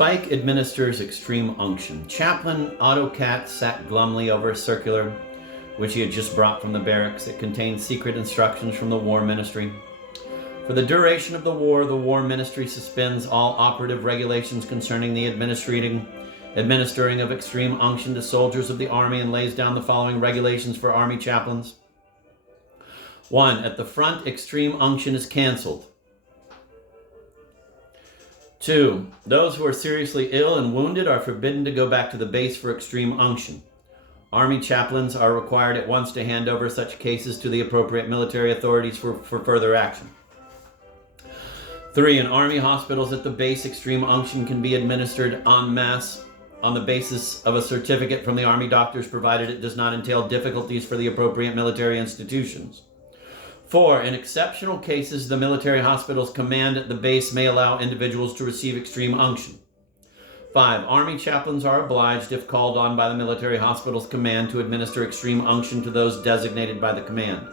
Sweik administers extreme unction. Chaplain Otto Katz sat glumly over a circular which he had just brought from the barracks. It contained secret instructions from the War Ministry. For the duration of the War Ministry suspends all operative regulations concerning the administering of extreme unction to soldiers of the Army and lays down the following regulations for Army chaplains. 1. At the front, extreme unction is canceled. 2. Those who are seriously ill and wounded are forbidden to go back to the base for extreme unction. Army chaplains are required at once to hand over such cases to the appropriate military authorities for further action. 3. In Army hospitals at the base, extreme unction can be administered en masse on the basis of a certificate from the Army doctors, provided it does not entail difficulties for the appropriate military institutions. 4. In exceptional cases, the military hospital's command at the base may allow individuals to receive extreme unction. 5. Army chaplains are obliged, if called on by the military hospital's command, to administer extreme unction to those designated by the command.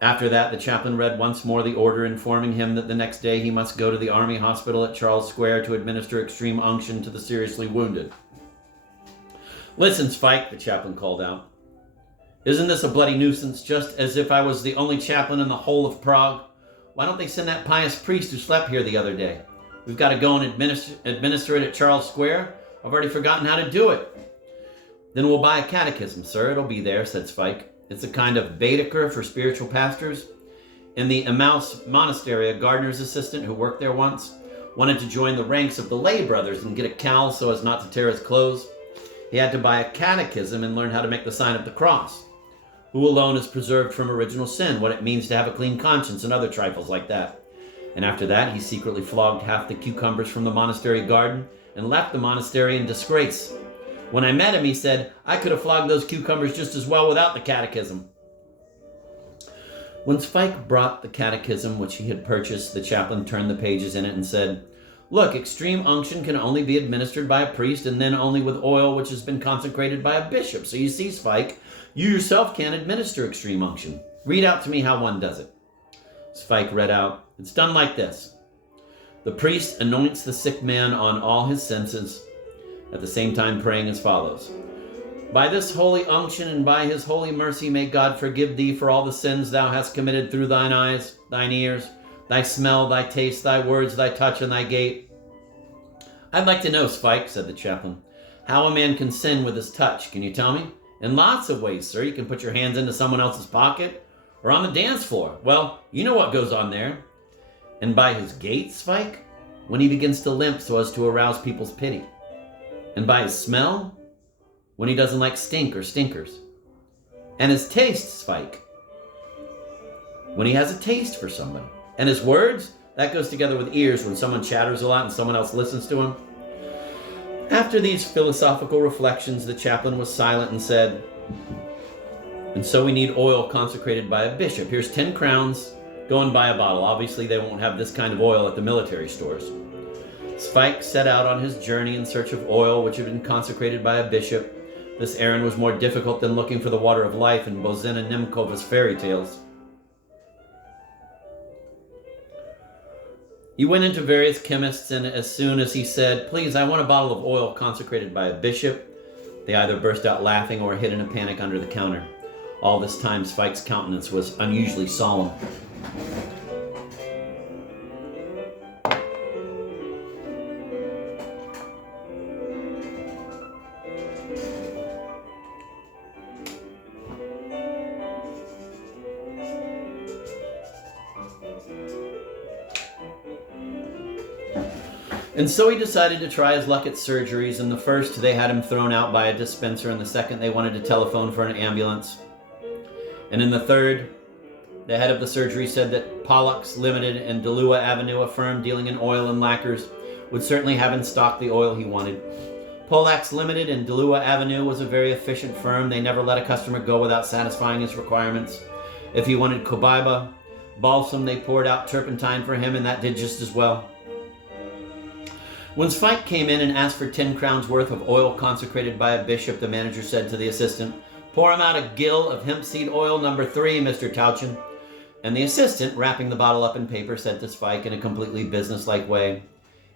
After that, the chaplain read once more the order informing him that the next day he must go to the Army hospital at Charles Square to administer extreme unction to the seriously wounded. "Listen, Sweik," the chaplain called out. "Isn't this a bloody nuisance, just as if I was the only chaplain in the whole of Prague? Why don't they send that pious priest who slept here the other day? We've got to go and administer it at Charles Square. I've already forgotten how to do it." "Then we'll buy a catechism, sir. It'll be there," said Sweik. "It's a kind of Baedeker for spiritual pastors. In the Emmaus Monastery, a gardener's assistant who worked there once wanted to join the ranks of the lay brothers and get a cowl so as not to tear his clothes. He had to buy a catechism and learn how to make the sign of the cross. Who alone is preserved from original sin, what it means to have a clean conscience, and other trifles like that. And after that, he secretly flogged half the cucumbers from the monastery garden and left the monastery in disgrace. When I met him, he said, I could have flogged those cucumbers just as well without the catechism." When Sweik brought the catechism which he had purchased, the chaplain turned the pages in it and said, "Look, extreme unction can only be administered by a priest, and then only with oil which has been consecrated by a bishop. So you see, Sweik, you yourself can't administer extreme unction. Read out to me how one does it." Sweik read out, "It's done like this. The priest anoints the sick man on all his senses, at the same time praying as follows. By this holy unction and by his holy mercy may God forgive thee for all the sins thou hast committed through thine eyes, thine ears, thy smell, thy taste, thy words, thy touch, and thy gait." "I'd like to know, Sweik," said the chaplain, "how a man can sin with his touch. Can you tell me?" "In lots of ways, sir. You can put your hands into someone else's pocket or on the dance floor. Well, you know what goes on there." "And by his gait, Sweik? When he begins to limp so as to arouse people's pity." "And by his smell? When he doesn't like stink or stinkers." "And his taste, Sweik? When he has a taste for somebody." "And his words? That goes together with ears, when someone chatters a lot and someone else listens to him." After these philosophical reflections, the chaplain was silent and said, "And so we need oil consecrated by a bishop. Here's 10 crowns. Go and buy a bottle. Obviously, they won't have this kind of oil at the military stores." Sweik set out on his journey in search of oil which had been consecrated by a bishop. This errand was more difficult than looking for the water of life in Bozena Nimkova's fairy tales. He went into various chemists, and as soon as he said, "Please, I want a bottle of oil consecrated by a bishop," they either burst out laughing or hid in a panic under the counter. All this time, Sweik's countenance was unusually solemn. And so he decided to try his luck at surgeries. In the first, they had him thrown out by a dispenser. In the second, they wanted to telephone for an ambulance. And in the third, the head of the surgery said that Pollux Limited and Delua Avenue, a firm dealing in oil and lacquers, would certainly have in stock the oil he wanted. Pollux Limited and Delua Avenue was a very efficient firm. They never let a customer go without satisfying his requirements. If he wanted cobaiba, balsam, they poured out turpentine for him, and that did just as well. When Sweik came in and asked for 10 crowns worth of oil consecrated by a bishop, the manager said to the assistant, "Pour him out a gill of hemp seed oil number 3, Mr. Tauchen." And the assistant, wrapping the bottle up in paper, said to Sweik in a completely businesslike way,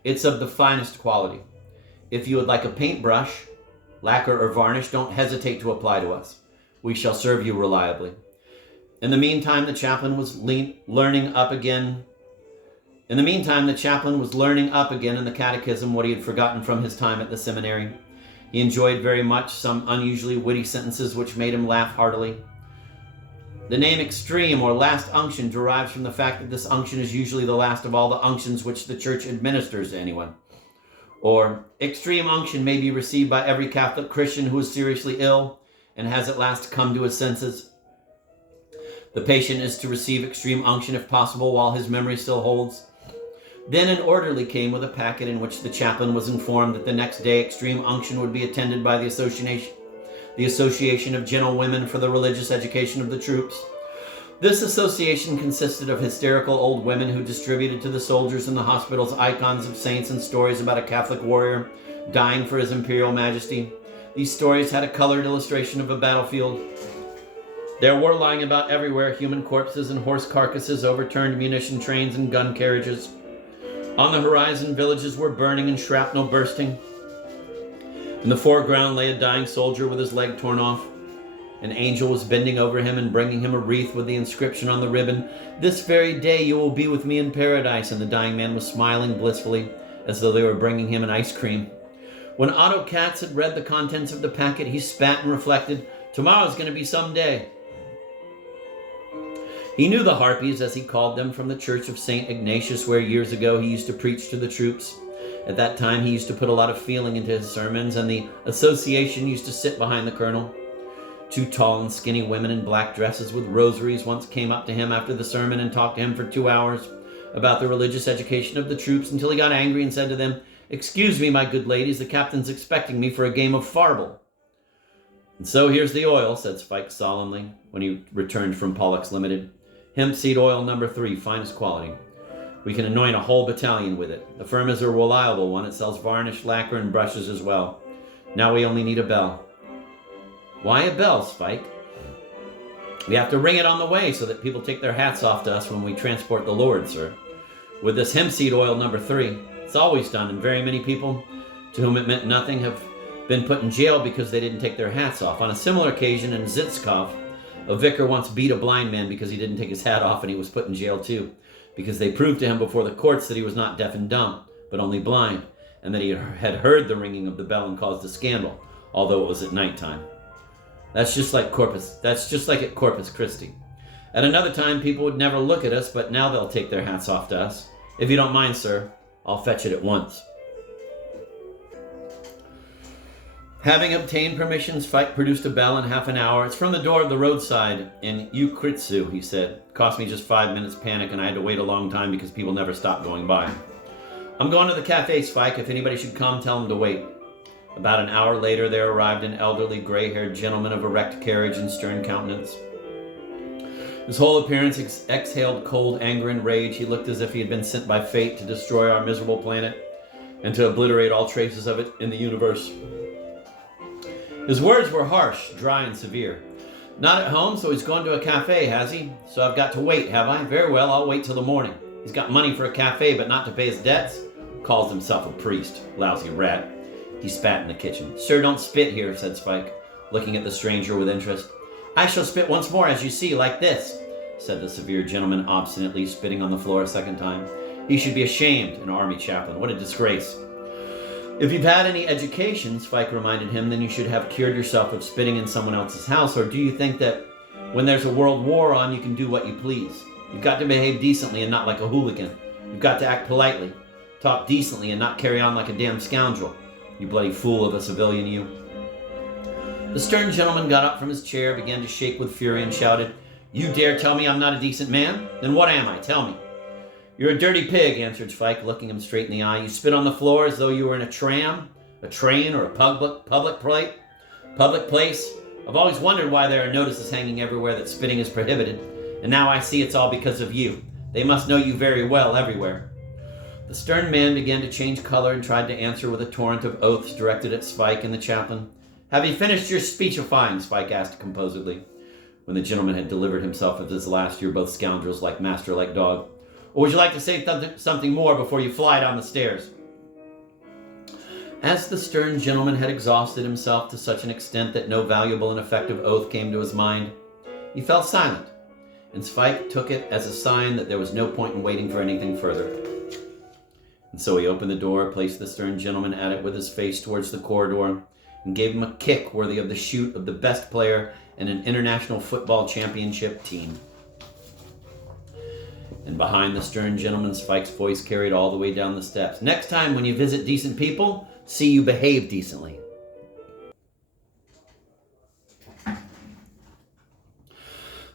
It's of the finest quality. If you would like a paintbrush, lacquer, or varnish, don't hesitate to apply to us. We shall serve you reliably. In the meantime, the chaplain was learning up again in the catechism what he had forgotten from his time at the seminary. He enjoyed very much some unusually witty sentences which made him laugh heartily. The name extreme or last unction derives from the fact that this unction is usually the last of all the unctions which the church administers to anyone. Or, extreme unction may be received by every Catholic Christian who is seriously ill and has at last come to his senses. The patient is to receive extreme unction if possible while his memory still holds. Then an orderly came with a packet in which the chaplain was informed that the next day extreme unction would be attended by the Association of Gentlewomen for the Religious Education of the Troops. This association consisted of hysterical old women who distributed to the soldiers in the hospitals icons of saints and stories about a Catholic warrior dying for his imperial majesty. These stories had a colored illustration of a battlefield. There were lying about everywhere human corpses and horse carcasses, overturned munition trains and gun carriages. On the horizon, villages were burning and shrapnel bursting. In the foreground lay a dying soldier with his leg torn off. An angel was bending over him and bringing him a wreath with the inscription on the ribbon, "This very day you will be with me in paradise," and the dying man was smiling blissfully as though they were bringing him an ice cream. When Otto Katz had read the contents of the packet, he spat and reflected, "Tomorrow's going to be some day." He knew the harpies, as he called them, from the church of St. Ignatius, where years ago he used to preach to the troops. At that time he used to put a lot of feeling into his sermons, and the association used to sit behind the colonel. Two tall and skinny women in black dresses with rosaries once came up to him after the sermon and talked to him for 2 hours about the religious education of the troops until he got angry and said to them, "Excuse me, my good ladies, the captain's expecting me for a game of farble." "And so here's the oil," said Sweik solemnly when he returned from Pollux Limited. "Hemp seed oil number 3, finest quality. We can anoint a whole battalion with it. The firm is a reliable one. It sells varnish, lacquer, and brushes as well. Now we only need a bell." "Why a bell, Sweik?" "We have to ring it on the way so that people take their hats off to us when we transport the Lord, sir. With this hemp seed oil number 3, it's always done, and very many people to whom it meant nothing have been put in jail because they didn't take their hats off. On a similar occasion in Zitskov, a vicar once beat a blind man because he didn't take his hat off, and he was put in jail too, because they proved to him before the courts that he was not deaf and dumb, but only blind, and that he had heard the ringing of the bell and caused a scandal, although it was at night time. That's just like at Corpus Christi. At another time, people would never look at us, but now they'll take their hats off to us. If you don't mind, sir, I'll fetch it at once." Having obtained permission, Sweik produced a bell in half an hour. "It's from the door of the roadside in Ukritsu," he said. "Cost me just 5 minutes panic, and I had to wait a long time because people never stopped going by. I'm going to the cafe, Sweik. If anybody should come, tell them to wait." About an hour later, there arrived an elderly, gray-haired gentleman of erect carriage and stern countenance. His whole appearance exhaled cold anger and rage. He looked as if he had been sent by fate to destroy our miserable planet and to obliterate all traces of it in the universe. His words were harsh, dry, and severe. "Not at home, so he's gone to a cafe, has he? So I've got to wait, have I? Very well, I'll wait till the morning. He's got money for a cafe, but not to pay his debts. Calls himself a priest. Lousy rat." He spat in the kitchen. "Sir, don't spit here," said Sweik, looking at the stranger with interest. "I shall spit once more, as you see, like this," said the severe gentleman obstinately, spitting on the floor a second time. "He should be ashamed, an army chaplain. What a disgrace." "If you've had any education," Sweik reminded him, "then you should have cured yourself of spitting in someone else's house. Or do you think that when there's a world war on, you can do what you please? You've got to behave decently and not like a hooligan. You've got to act politely, talk decently, and not carry on like a damn scoundrel. You bloody fool of a civilian, you." The stern gentleman got up from his chair, began to shake with fury, and shouted, "You dare tell me I'm not a decent man? Then what am I? Tell me." "You're a dirty pig," answered Sweik, looking him straight in the eye. "You spit on the floor as though you were in a tram, a train, or a public place. I've always wondered why there are notices hanging everywhere that spitting is prohibited, and now I see it's all because of you. They must know you very well everywhere." The stern man began to change color and tried to answer with a torrent of oaths directed at Sweik and the chaplain. "Have you finished your speechifying?" Sweik asked composedly, when the gentleman had delivered himself of his last "You're both scoundrels, like master, like dog. Or would you like to say something more before you fly down the stairs?" As the stern gentleman had exhausted himself to such an extent that no valuable and effective oath came to his mind, he fell silent, and Sweik took it as a sign that there was no point in waiting for anything further. And so he opened the door, placed the stern gentleman at it with his face towards the corridor, and gave him a kick worthy of the shoot of the best player in an international football championship team. And behind the stern gentleman, Sweik's voice carried all the way down the steps. Next time when you visit decent people, see you behave decently.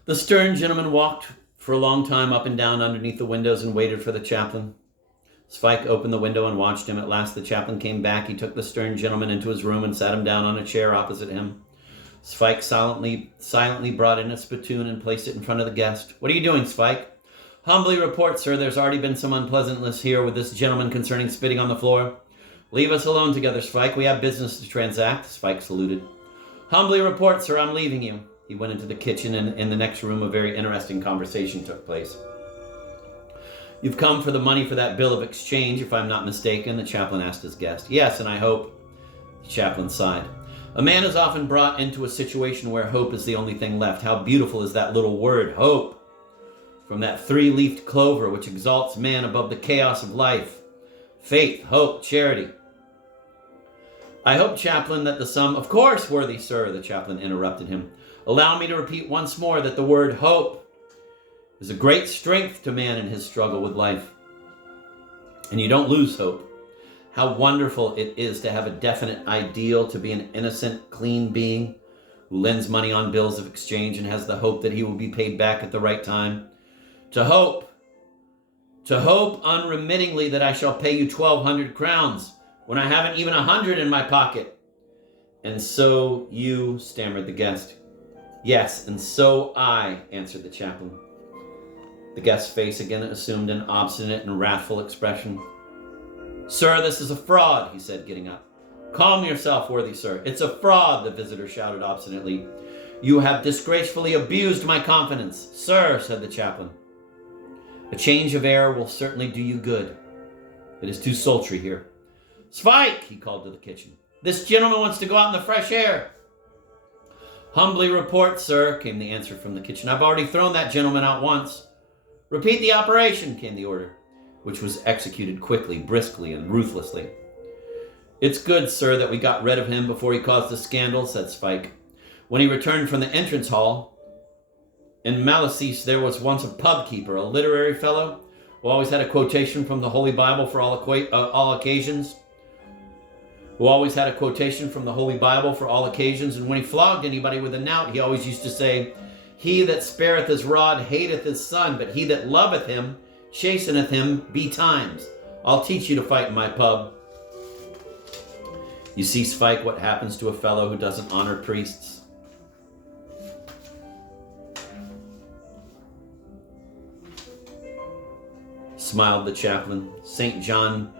The stern gentleman walked for a long time up and down underneath the windows and waited for the chaplain. Sweik opened the window and watched him. At last the chaplain came back. He took the stern gentleman into his room and sat him down on a chair opposite him. Sweik silently brought in a spittoon and placed it in front of the guest. What are you doing, Sweik? Humbly report, sir, there's already been some unpleasantness here with this gentleman concerning spitting on the floor. Leave us alone together, Sweik. We have business to transact. Sweik saluted. Humbly report, sir, I'm leaving you. He went into the kitchen, and in the next room a very interesting conversation took place. You've come for the money for that bill of exchange, if I'm not mistaken, the chaplain asked his guest. Yes, and I hope. The chaplain sighed. A man is often brought into a situation where hope is the only thing left. How beautiful is that little word, hope. From that three-leafed clover which exalts man above the chaos of life. Faith, hope, charity. I hope, chaplain, that the sum... Of course, worthy sir, the chaplain interrupted him. Allow me to repeat once more that the word hope is a great strength to man in his struggle with life. And you don't lose hope. How wonderful it is to have a definite ideal, to be an innocent, clean being who lends money on bills of exchange and has the hope that he will be paid back at the right time. To hope unremittingly that I shall pay you 1,200 crowns when I haven't even 100 in my pocket. And so you, stammered the guest. Yes, and so I, answered the chaplain. The guest's face again assumed an obstinate and wrathful expression. Sir, this is a fraud, he said, getting up. Calm yourself, worthy sir. It's a fraud, the visitor shouted obstinately. You have disgracefully abused my confidence. Sir, said the chaplain, a change of air will certainly do you good. It is too sultry here. Sweik, he called to the kitchen. This gentleman wants to go out in the fresh air. Humbly report, sir, came the answer from the kitchen. I've already thrown that gentleman out once. Repeat the operation, came the order, which was executed quickly, briskly, and ruthlessly. It's good, sir, that we got rid of him before he caused a scandal, said Sweik. When he returned from the entrance hall, in Malices there was once a pub keeper, a literary fellow, who always had a quotation from the Holy Bible for all occasions. And when he flogged anybody with a knout, he always used to say, He that spareth his rod hateth his son, but he that loveth him chasteneth him betimes. I'll teach you to fight in my pub. You see, Sweik, what happens to a fellow who doesn't honor priests. Smiled the chaplain. St. John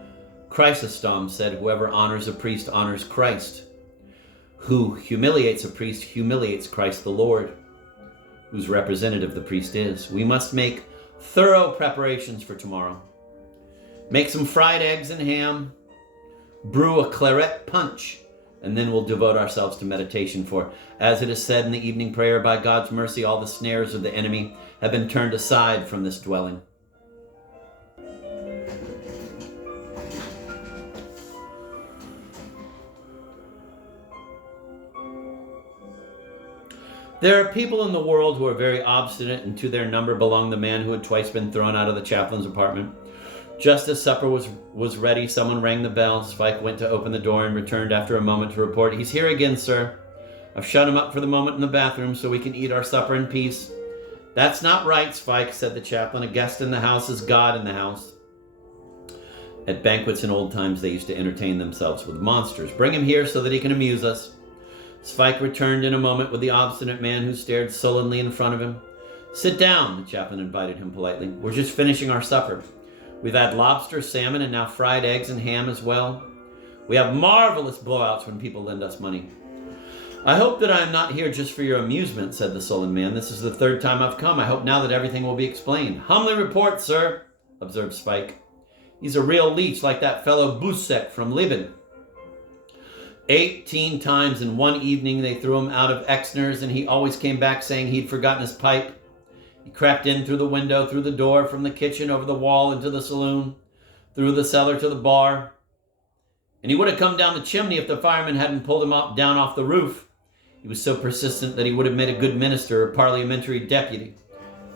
Chrysostom said, whoever honors a priest honors Christ. Who humiliates a priest humiliates Christ the Lord, whose representative the priest is. We must make thorough preparations for tomorrow. Make some fried eggs and ham, brew a claret punch, and then we'll devote ourselves to meditation, for, as it is said in the evening prayer, by God's mercy all the snares of the enemy have been turned aside from this dwelling. There are people in the world who are very obstinate, and to their number belonged the man who had twice been thrown out of the chaplain's apartment. Just as supper was ready, someone rang the bell. Sweik went to open the door and returned after a moment to report, He's here again, sir. I've shut him up for the moment in the bathroom so we can eat our supper in peace. That's not right, Sweik, said the chaplain. A guest in the house is God in the house. At banquets in old times, they used to entertain themselves with monsters. Bring him here so that he can amuse us. Sweik returned in a moment with the obstinate man who stared sullenly in front of him. Sit down, the chaplain invited him politely. We're just finishing our supper. We've had lobster, salmon, and now fried eggs and ham as well. We have marvelous blowouts when people lend us money. I hope that I am not here just for your amusement, said the sullen man. This is the third time I've come. I hope now that everything will be explained. Humbly report, sir, observed Sweik. He's a real leech like that fellow Busek from Liban. 18 times in one evening they threw him out of Exner's, and he always came back saying he'd forgotten his pipe. He crept in through the window, through the door, from the kitchen, over the wall, into the saloon, through the cellar to the bar. And he would have come down the chimney if the firemen hadn't pulled him up down off the roof. He was so persistent that he would have made a good minister or parliamentary deputy.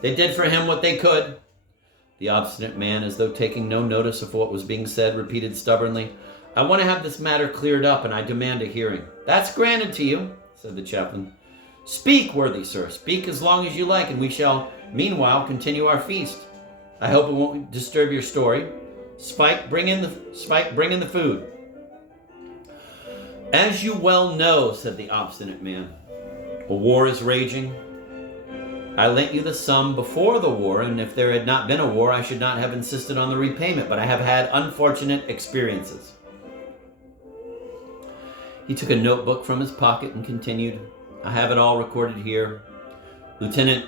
They did for him what they could. The obstinate man, as though taking no notice of what was being said, repeated stubbornly, "I want to have this matter cleared up, and I demand a hearing." "That's granted to you," said the chaplain. "Speak, worthy sir, speak as long as you like, and we shall meanwhile continue our feast. I hope it won't disturb your story. Sweik, bring in the food." "As you well know," said the obstinate man, "a war is raging. I lent you the sum before the war, and if there had not been a war, I should not have insisted on the repayment, but I have had unfortunate experiences." He took a notebook from his pocket and continued, "I have it all recorded here. Lieutenant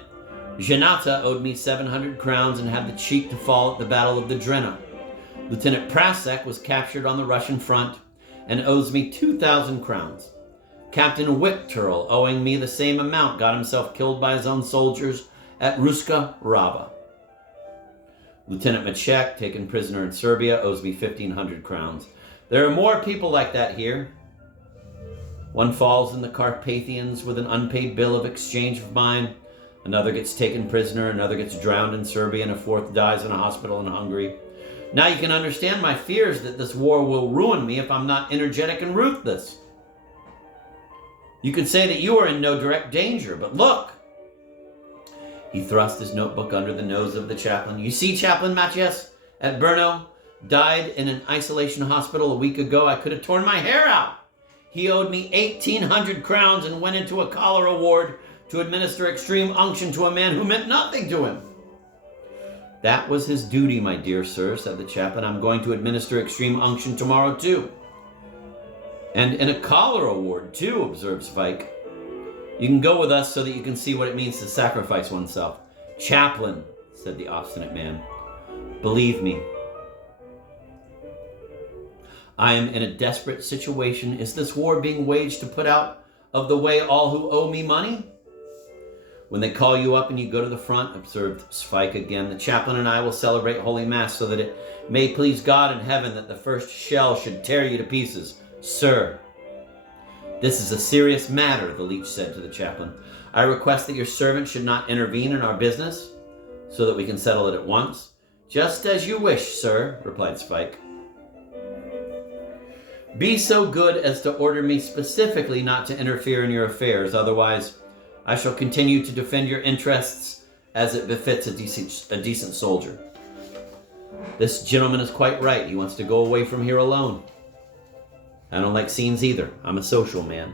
Janata owed me 700 crowns and had the cheek to fall at the Battle of the Drina. Lieutenant Prasek was captured on the Russian front and owes me 2,000 crowns. Captain Wickturl, owing me the same amount, got himself killed by his own soldiers at Ruska Rava. Lieutenant Machek, taken prisoner in Serbia, owes me 1,500 crowns. There are more people like that here. One falls in the Carpathians with an unpaid bill of exchange of mine. Another gets taken prisoner, another gets drowned in Serbia, and a fourth dies in a hospital in Hungary. Now you can understand my fears that this war will ruin me if I'm not energetic and ruthless. You could say that you are in no direct danger, but look." He thrust his notebook under the nose of the chaplain. "You see, Chaplain Mathias at Brno died in an isolation hospital a week ago. I could have torn my hair out. He owed me 1,800 crowns and went into a cholera ward to administer extreme unction to a man who meant nothing to him." "That was his duty, my dear sir," said the chaplain. "I'm going to administer extreme unction tomorrow, too." "And in a cholera ward, too," observed Sweik. "You can go with us so that you can see what it means to sacrifice oneself." "Chaplain," said the obstinate man, "believe me, I am in a desperate situation. Is this war being waged to put out of the way all who owe me money?" "When they call you up and you go to the front," observed Sweik again, "the chaplain and I will celebrate Holy Mass so that it may please God in heaven that the first shell should tear you to pieces. Sir." "This is a serious matter," the leech said to the chaplain. "I request that your servant should not intervene in our business so that we can settle it at once." "Just as you wish, sir," replied Sweik. "Be so good as to order me specifically not to interfere in your affairs. Otherwise, I shall continue to defend your interests as it befits a decent soldier. This gentleman is quite right. He wants to go away from here alone. I don't like scenes either. I'm a social man."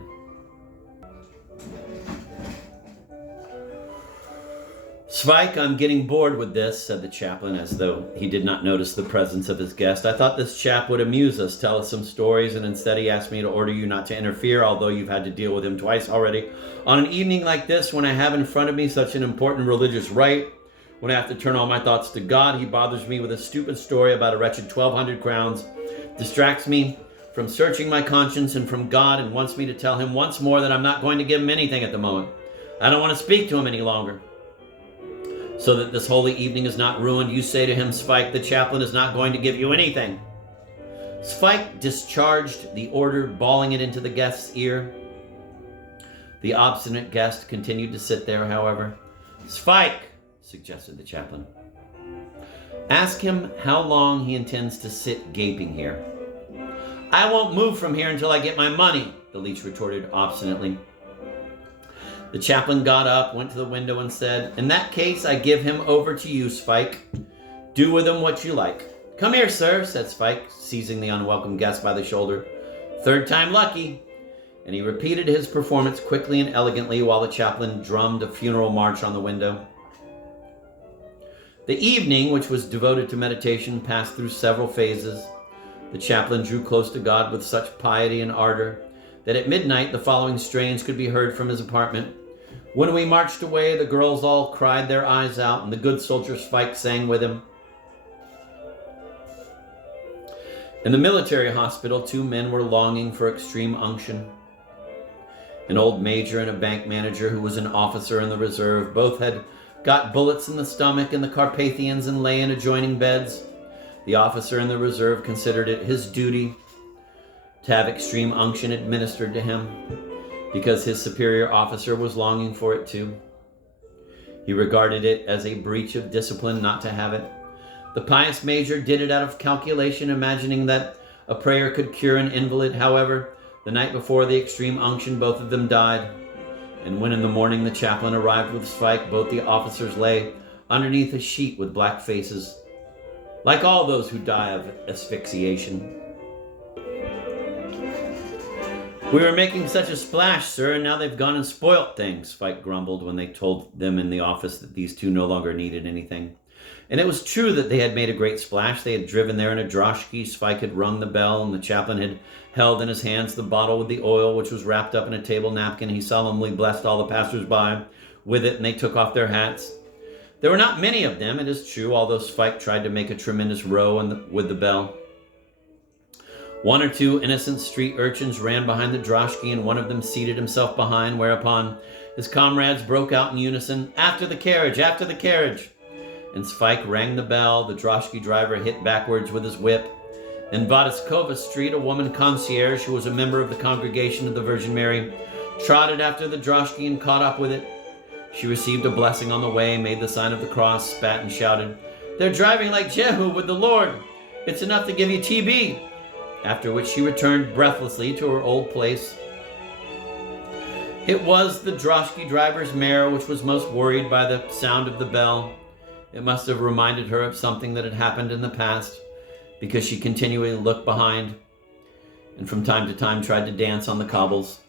"Sweik, I'm getting bored with this," said the chaplain, as though he did not notice the presence of his guest. "I thought this chap would amuse us, tell us some stories, and instead he asked me to order you not to interfere, although you've had to deal with him twice already. On an evening like this, when I have in front of me such an important religious rite, when I have to turn all my thoughts to God, he bothers me with a stupid story about a wretched 1,200 crowns, distracts me from searching my conscience and from God, and wants me to tell him once more that I'm not going to give him anything at the moment. I don't want to speak to him any longer. So that this holy evening is not ruined, you say to him, 'Sweik, the chaplain is not going to give you anything.'" Sweik discharged the order, bawling it into the guest's ear. The obstinate guest continued to sit there, however. "Sweik," suggested the chaplain, "ask him how long he intends to sit gaping here." "I won't move from here until I get my money," the leech retorted obstinately. The chaplain got up, went to the window, and said, "In that case, I give him over to you, Sweik. Do with him what you like." "Come here, sir," said Sweik, seizing the unwelcome guest by the shoulder. "Third time lucky." And he repeated his performance quickly and elegantly while the chaplain drummed a funeral march on the window. The evening, which was devoted to meditation, passed through several phases. The chaplain drew close to God with such piety and ardor that at midnight the following strains could be heard from his apartment. "When we marched away, the girls all cried their eyes out, and the good soldier Sweik sang with him. In the military hospital, 2 men were longing for extreme unction. An old major and a bank manager who was an officer in the reserve. Both had got bullets in the stomach in the Carpathians and lay in adjoining beds. The officer in the reserve considered it his duty to have extreme unction administered to him because his superior officer was longing for it too. He regarded it as a breach of discipline not to have it. The pious major did it out of calculation, imagining that a prayer could cure an invalid. However, the night before the extreme unction, both of them died. And when in the morning the chaplain arrived with Sweik, both the officers lay underneath a sheet with black faces, like all those who die of asphyxiation. "We were making such a splash, sir, and now they've gone and spoilt things," Sweik grumbled when they told them in the office that these two no longer needed anything. And it was true that they had made a great splash. They had driven there in a droshky. Sweik had rung the bell, and the chaplain had held in his hands the bottle with the oil, which was wrapped up in a table napkin. He solemnly blessed all the passers-by with it, and they took off their hats. There were not many of them, it is true, although Sweik tried to make a tremendous row with the bell. 1 or 2 innocent street urchins ran behind the droshky, and one of them seated himself behind, whereupon his comrades broke out in unison, "After the carriage! After the carriage!" And Sweik rang the bell. The droshky driver hit backwards with his whip. In Vodiskova Street, a woman concierge, who was a member of the Congregation of the Virgin Mary, trotted after the droshky and caught up with it. She received a blessing on the way, made the sign of the cross, spat and shouted, "They're driving like Jehu with the Lord. It's enough to give you TB." After which she returned breathlessly to her old place. It was the droshky driver's mare which was most worried by the sound of the bell. It must have reminded her of something that had happened in the past, because she continually looked behind and from time to time tried to dance on the cobbles.